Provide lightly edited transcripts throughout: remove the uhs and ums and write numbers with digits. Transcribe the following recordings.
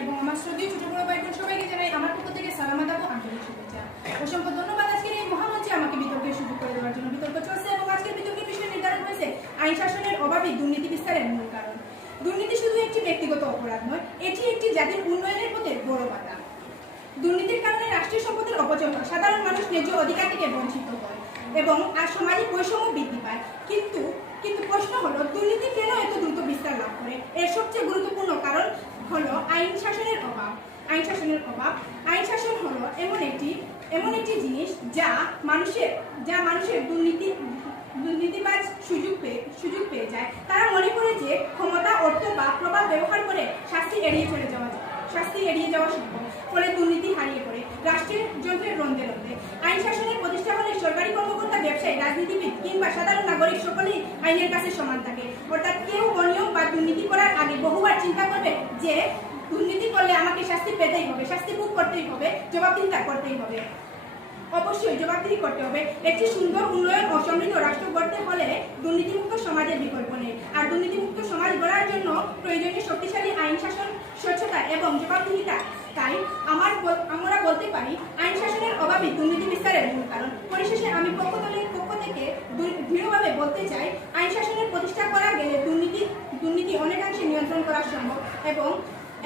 এবং আমার শ্রদ্ধেয় ছোট বড় ভাই বোন সবাইকে জানাই আমার পক্ষ থেকে সালাম আদাব ও আন্তরিক শুভেচ্ছা। অসংখ্য ধন্যবাদ আজকের এই মহামঞ্চে আমাকে বিতর্কের সুযোগ করে দেওয়ার জন্য। বিতর্ক চলছে এবং আজকের বিতর্কের বিষয় নির্ধারণ হয়েছে আইন শাসনের অভাবই দুর্নীতি বিস্তারের মূল কারণ। দুর্নীতি শুধু একটি ব্যক্তিগত অপরাধ নয়, এটি একটি জাতির উন্নয়নের পথে বড় বাধা। দুর্নীতির কারণে রাষ্ট্রীয় সম্পদের অপচয় হয়, সাধারণ মানুষ ন্যায্য অধিকার থেকে বঞ্চিত হয় এবং আর সামাজিক বৈষম্য বৃদ্ধি পায়। কিন্তু প্রশ্ন হলো, দুর্নীতি কেন এত দ্রুত বিস্তার লাভ করে? এর সবচেয়ে গুরুত্বপূর্ণ কারণ হলো আইন শাসনের অভাব। আইন শাসন হলো এমন একটি জিনিস যা মানুষের দুর্নীতিবাজ সুযোগ পেয়ে যায়। তারা মনে করে যে ক্ষমতা, অর্থ বা প্রভাব ব্যবহার করে শাস্তি এড়িয়ে যাওয়া সম্ভব। ফলে দুর্নীতি হারিয়ে পড়ে রাষ্ট্রের যন্ত্রের রন্ধে রন্ধে। আইন শাসনের প্রতিষ্ঠা হলে সরকারি কর্মকর্তা, ব্যবসায়ী, রাজনীতিবিদ কিংবা সাধারণ নাগরিক সকলেই আইনের কাছে সমান থাকে। অর্থাৎ কেউ অনিয়ম বা দুর্নীতি করার আগে বহুবার চিন্তা করবে যে দুর্নীতি করলে আমাকে শাস্তি পেতেই হবে, শাস্তি ভোগ করতেই হবে, জবাবদিহিতা করতেই হবে। অবশ্যই জবাবদিহি করতে হবে। একটি সুন্দর, উন্নয়ন ও সমৃদ্ধ রাষ্ট্র গড়তে হলে দুর্নীতিমুক্ত সমাজের বিকল্প নেই। আর দুর্নীতিমুক্ত সমাজ গড়ার জন্য প্রয়োজনীয় শক্তিশালী আইন শাসন, স্বচ্ছতা এবং জবাবদিহিতা। তাই আমরা বলতে পারি আইন শাসনের অভাবই দুর্নীতি বিস্তারের মূল কারণ। পরিশেষে আমি পক্ষ থেকে দৃঢ়ভাবে বলতে চাই, আইন শাসনের প্রতিষ্ঠা করা গেলে দুর্নীতি অনেকাংশে নিয়ন্ত্রণ করা সম্ভব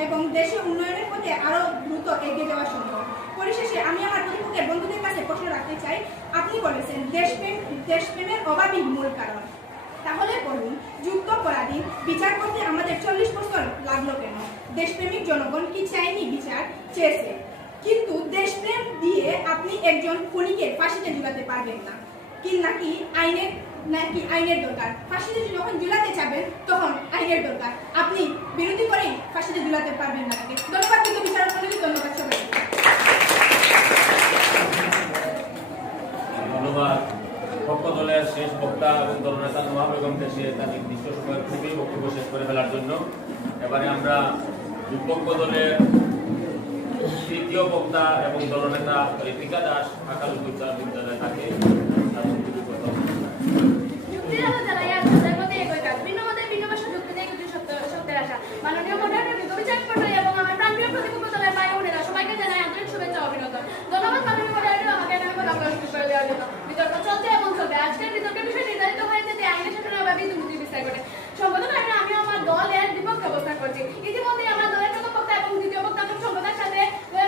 এবং দেশের উন্নয়নের পথে আরো দ্রুত এগিয়ে যাওয়া সম্ভব। পরিশেষে আমি আমার প্রতিপক্ষের বন্ধুদের কাছে প্রশ্ন রাখতে চাই, আপনি বলেছেন দেশপ্রেমের অভাবই মূল কারণ। তাহলে বলুন, যুদ্ধাপরাধী বিচার করতে আমাদের 40 বছর লাগলো কেন? দেশপ্রেমিক জনগণ কি চায়নি? বিচার চেয়েছে, কিন্তু দেশপ্রেম দিয়ে আপনি একজন খুনিকে ফাঁসিতে ঝুলাতে পারবেন না। নাকি আইনের দরকার? ফাঁসিতে যখন ঝুলাতে যাবেন তখন আইনের দরকার। আপনি বিরোধী করেই ফাঁসিতে ঝুলাতে পারবেন না। ধন্যবাদ কিন্তু বিচারক মণ্ডলী, ধন্যবাদ সবাইকে। ধন্যবাদ। পক্ষ দলের শেষ বক্তা এবং দলনেতা নোয়া বেগমকে সে তার নির্দিষ্ট সময়ের খুবই বক্তব্য শেষ করে ফেলার জন্য এবারে আমরা বিপক্ষ দলের তৃতীয় বক্তা এবং দলনেতা ঋতিকা দাস আকাল উচ্চ বিদ্যালয় তাকে মাননীয় মন্ডলের বিচারপতি এবং আমার প্রান্তীয় প্রতিপক্ষ দলের ভাই বোনেরা সবাইকে জানাই আন্তরিক শুভেচ্ছা ও অভিনন্দন। ধন্যবাদ মাননীয় মন্ডলের আমাকে এখানে কথা বলার সুযোগ করে দেওয়ার জন্য। বিতর্ক চলছে এবং চলবে। আজকের বিতর্কের বিষয় নির্ধারিত হয়েছে যে আইনের শাসনের অভাবই দুর্নীতি বিস্তার করে। সংগঠন আইনে আমিও আমার দলের বিপক্ষে অবস্থান করছি। ইতিমধ্যে আমার দলের প্রথম বক্তা এবং দ্বিতীয় বক্তা সংগঠনের সাথে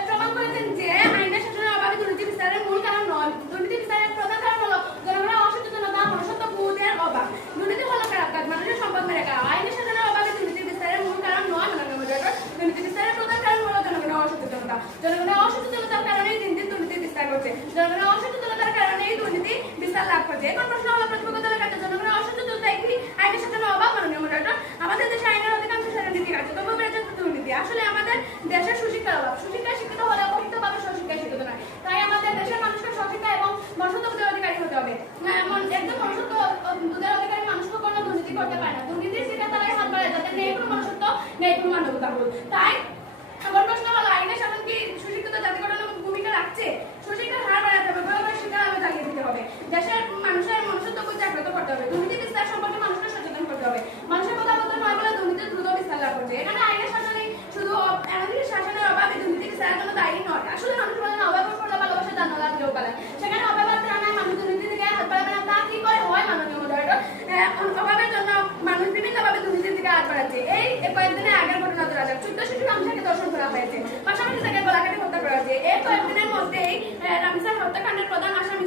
প্রমাণ করেছেন যে আইনের শাসনের অভাবই দুর্নীতি বিস্তারের মূল কারণ নয়। দুর্নীতি বিস্তারের প্রধান কারণ হলো জনগণের অসচেতনতা, মনুষ্যত্ববোধের অভাব। দুর্নীতি হলো খারাপ কাজ, মানুষের সম্পদ মেরে খাওয়া। আইনের শাসনের অভাবে দুর্নীতি বিস্তারের মূল কারণ নয় মাননীয় মন্ডলের। দুর্নীতি বিস্তারের প্রধান কারণ হলো জনগণের অসচেতনতা। জনগণের অসচেতনতার কারণেই দিন দিন দুর্নীতি বিস্তার করছে। জনগণের অসচেতনতার কারণেই দুর্নীতি বিস্তার লাভ করছে। এখন প্রশ্ন হলো, প্রতিপক্ষ দলের কাছে জনগণের অসচেতনতা একটি আইনের শাসনের অভাব মাননীয় মন্ডলের। আমাদের দেশে আইনের অধিকাংশ নীতি কার্যক্রম বেড়েছে দুর্নীতি। আসলে আমাদের দেশের সুশিক্ষার অভাব। সুশিক্ষায় শিক্ষিত হলে অবহিতভাবে স্বশিক্ষায় শিক্ষিত নয়। তাই আমাদের দেশের মানুষকে স্বশিক্ষা এবং মনুষ্যত্ববোধের অধিকারী হতে হবে। একদম মনুষ্যত্ববোধের অধিকারী মানুষ কখনো দুর্নীতি করতে পারে না। দুর্নীতির শিকার তারাই হাত বাড়ায় যাদের নেই কোনো মনুষ্যত্ব, নেই কোনো মানবতাবোধ। তাই আমার প্রশ্ন হলো, আইনের শাসন কি সুশিক্ষিত জাতি গঠনের ভূমিকা রাখছে? সুশিক্ষার হার বাড়াতে হবে, বড় শিক্ষার আলো জ্বালিয়ে দিতে হবে। দেশের মানুষের মনুষ্যত্ববোধ জাগ্রত করতে হবে। দুর্নীতি বিস্তার সম্পর্কে মানুষকে সচেতন করতে হবে। মানুষের কথা বলতে নয় বলে দুর্নীতি দ্রুত বিস্তার লাভ করছে। এখানে আইনের শাসনে শুধু শাসনের অভাবে দুর্নীতি বিস্তারের জন্য দায়ী নয়। আসলে মানুষ বলেন অব্যবহার করলে ভালোবাসা জানা লাগলেও পারে। সেখানে অব্যবহার জানায় মানুষ দুর্নীতি থেকে হাত বাড়াবে না। তা কি করে হয় মাননীয় মন্ডলের? অভাবের জন্য মানুষ বিভিন্নভাবে দুর্নীতির দিকে হাত বাড়াচ্ছে। এই কয়েকদিনের আগের ঘটনা ধরা যাক, 14 শিশু রামসাকে ধর্ষণ করা হয়েছে, পাশাপাশি তাকে গলাকাটি হত্যা করা হয়েছে। এই কয়েকদিনের মধ্যেই রামসার হত্যাকাণ্ডের প্রধান আসামি